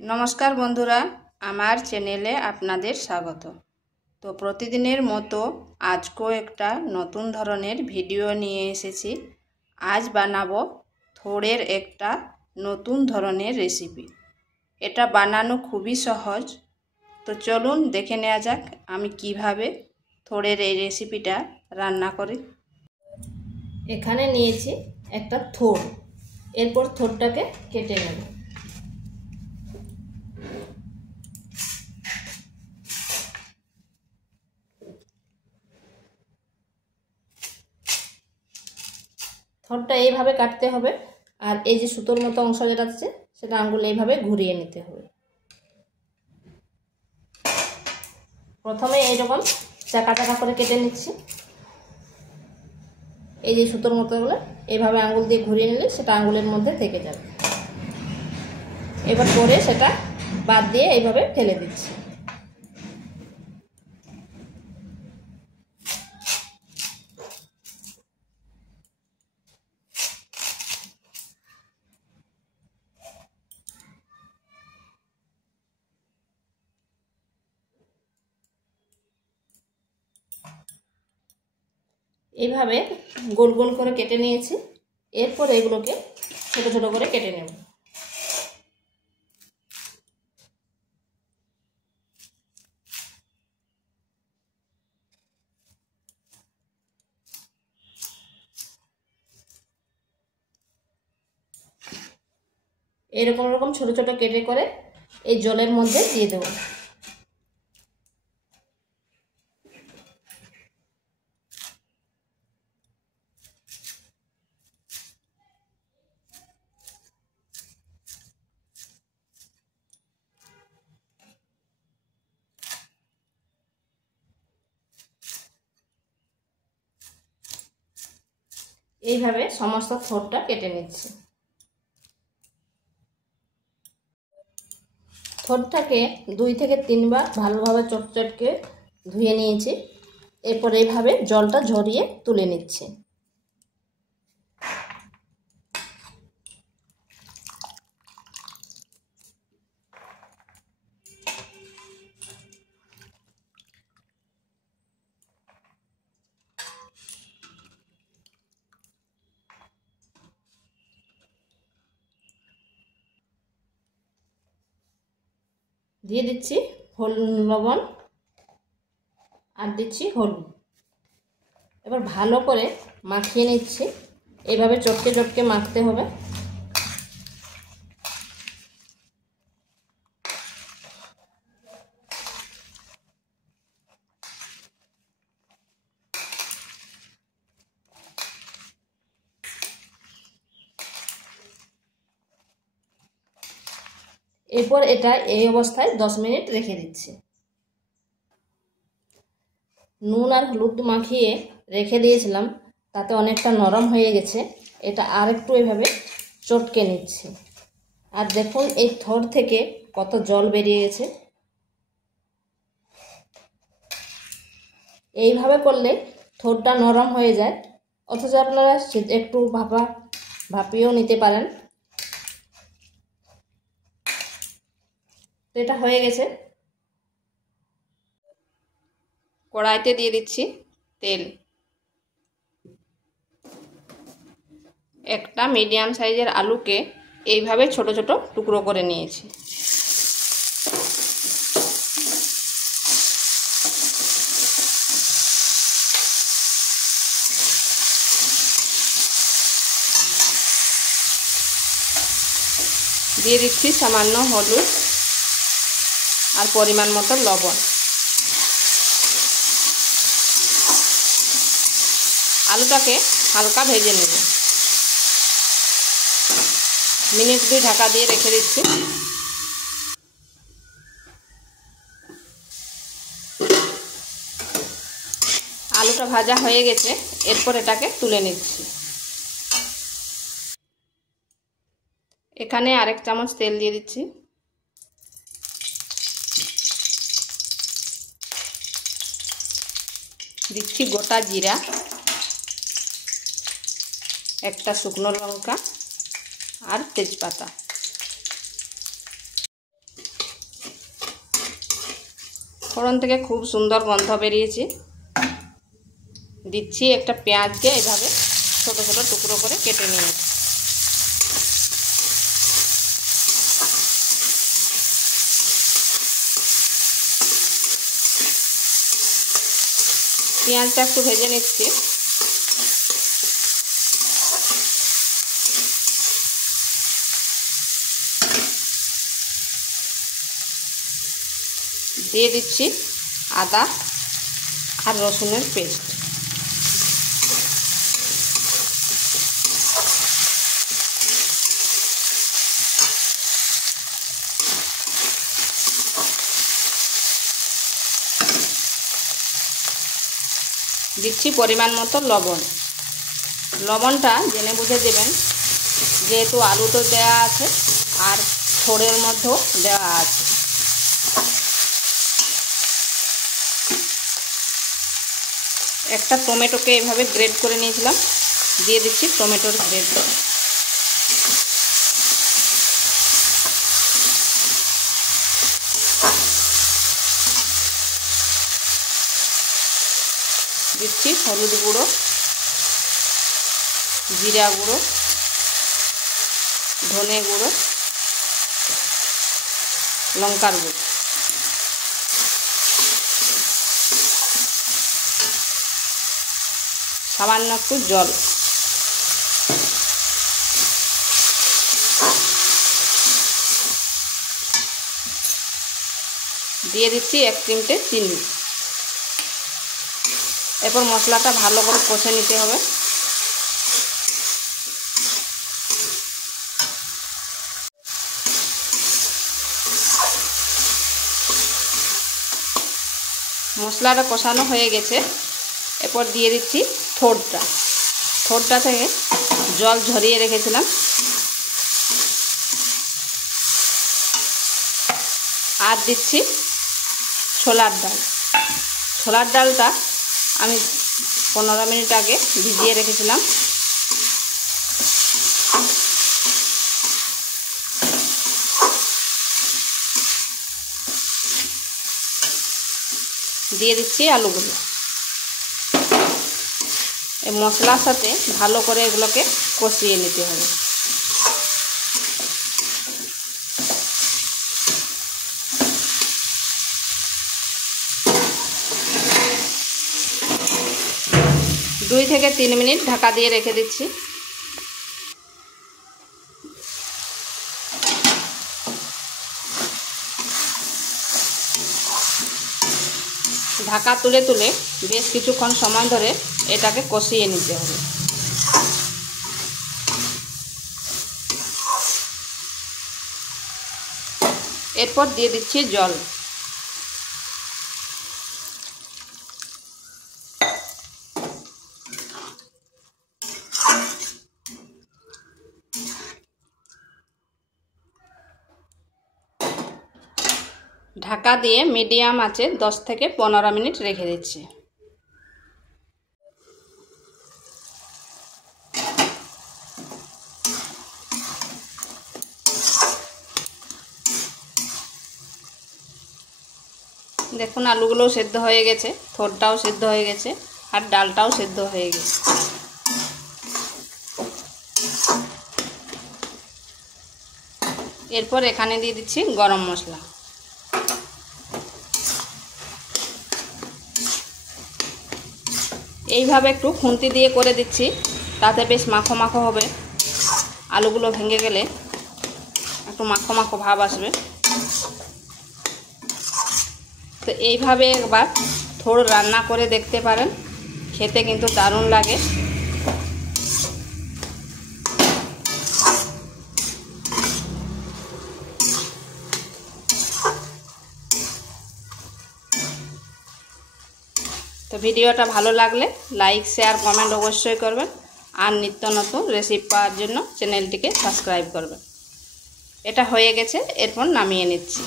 নমস্কার বন্ধুরা, আমার চ্যানেলে আপনাদের স্বাগত। তো প্রতিদিনের মতো আজকেও একটা নতুন ধরনের ভিডিও নিয়ে এসেছি। আজ বানাবো থোড়ের একটা নতুন ধরনের রেসিপি। এটা বানানো খুবই সহজ। তো চলুন দেখে নেওয়া যাক আমি কিভাবে থোড়ের এই রেসিপিটা রান্না করি। এখানে নিয়েছি একটা থোড়, এরপর থোড়টাকে কেটে নেব। থোড়টা এইভাবে কাটতে হবে, আর এই যে সুতোর মতো অংশ যেটা আছে সেটা আঙ্গুল এইভাবে ঘুরিয়ে নিতে হবে। প্রথমে এইরকম চাকা চাকা করে কেটে নিচ্ছি। এই যে সুতোর মতো গুলো এইভাবে আঙ্গুল দিয়ে ঘুরিয়ে নিলে সেটা আঙ্গুলের মধ্যে থেকে যাবে। এবার পরে সেটা বাদ দিয়ে এইভাবে ফেলে দিচ্ছি। এইভাবে গোল গোল করে কেটে নিয়েছি। এরপর এগুলোকে ছোট ছোট করে কেটে নেব। এরকম এরকম ছোট ছোট কেটে করে এই জলের মধ্যে দিয়ে দেব। এইভাবে সমস্ত থোড়টা কেটে নিচ্ছি। থোড়টাকে 2 থেকে 3 বার ভালোভাবে চটচটকে ধুয়ে নিয়েছি। এরপর এইভাবে জলটা ঝরিয়ে তুলে নিচ্ছি। দিয়ে দিচ্ছি লবণ আর দিচ্ছি হলুদ। এবার ভালো করে মাখিয়ে নিচ্ছি। এইভাবে চটকে চটকে মাখতে হবে। এরপর এটা এই অবস্থায় 10 মিনিট রেখে দিচ্ছি। নুন আর হলুদ মাখিয়ে রেখে দিয়েছিলাম, তাতে অনেকটা নরম হয়ে গেছে। এটা আর একটু এইভাবে চটকে নিচ্ছি। আর দেখুন এই থোড় থেকে কত জল বেরিয়ে গেছে। এইভাবে করলে থোড়টা নরম হয়ে যায়। অথচ আপনারা একটু ভাপিয়েও নিতে পারেন। তো এটা হয়ে গেছে। কড়াইতে দিয়ে দিচ্ছি তেল। একটা মিডিয়াম সাইজের আলুকে এইভাবে ছোট ছোট টুকরো করে নিয়েছি। দিয়ে দিচ্ছি সামান্য হলুদ আর পরিমাণ মতো লবণ। আলুটাকে হালকা ভেজে নেব। মিনিট 2 ঢাকা দিয়ে রেখে দিচ্ছি। আলুটা ভাজা হয়ে গেছে। এরপর এটাকে তুলে নিচ্ছি। এখানে আরেক চামচ তেল দিয়ে দিচ্ছি। দিচ্ছি গোটা জিরা, একটা শুকনো লঙ্কা আর তেজপাতা। ফোড়ন থেকে খুব সুন্দর গন্ধ বেরিয়েছে। দিচ্ছি একটা পেঁয়াজকে এইভাবে ছোট ছোট টুকরো করে কেটে নিয়েছি। পেঁয়াজটা একটু ভেজে নিচ্ছি। দিয়ে দিচ্ছি আদা আর রসুনের পেস্ট। দিচ্ছি পরিমাণ মতো লবণ। লবণটা জেনে বুঝে দেবেন, যেহেতু আলু তো দেওয়া আছে আর থোড়ের মধ্যেও দেওয়া আছে। একটা টমেটোকে এভাবে গ্রেড করে নিয়েছিলাম, দিয়ে দিচ্ছি টমেটোর গ্রেড। দিচ্ছি হলুদ গুঁড়ো, জিরা গুঁড়ো, ধনে গুঁড়ো, লঙ্কার গুঁড়ো। সামান্য একটু জল। দিয়ে দিচ্ছি 1 চিমটে চিনি। এরপর মশলাটা ভালো করে কষে নিতে হবে। মশলাটা কষানো হয়ে গেছে। এরপর দিয়ে দিচ্ছি থোড়টা থেকে জল ঝরিয়ে রেখেছিলাম। আর দিচ্ছি ছোলার ডাল। ছোলার ডালটা আমি 15 মিনিট আগে ভিজিয়ে রেখেছিলাম। দিয়ে দিচ্ছি আলুগুলো। এই মশলার সাথে ভালো করে এগুলোকে কষিয়ে নিতে হবে। দুই থেকে 3 মিনিট ঢাকা দিয়ে রেখে দিচ্ছি। ঢাকা তুলে তুলে বেশ কিছুক্ষণ সময় ধরে এটাকে কষিয়ে নিতে হবে। এরপর দিয়ে দিচ্ছি জল। ঢাকা দিয়ে মিডিয়াম আঁচে 10 থেকে 15 মিনিট রেখে দিচ্ছি। দেখুন আলুগুলোও সেদ্ধ হয়ে গেছে, থোড়টাও সেদ্ধ হয়ে গেছে আর ডালটাও সেদ্ধ হয়ে গেছে। এরপর এখানে দিয়ে দিচ্ছি গরম মশলা। এইভাবে একটু খুন্তি দিয়ে করে দিচ্ছি, তাতে বেশ মাখো মাখো হবে। আলুগুলো ভেঙে গেলে একটু মাখো মাখো ভাব আসবে। তো এইভাবে একবার থোড় রান্না করে দেখতে পারেন, খেতে কিন্তু দারুণ লাগে। তো ভিডিওটা ভালো লাগলে লাইক শেয়ার কমেন্ট অবশ্যই করবেন, আর নিত্য নতুন রেসিপি পাওয়ার জন্য চ্যানেলটিকে সাবস্ক্রাইব করবেন। এটা হয়ে গেছে, এরপর নামিয়ে নিচ্ছি।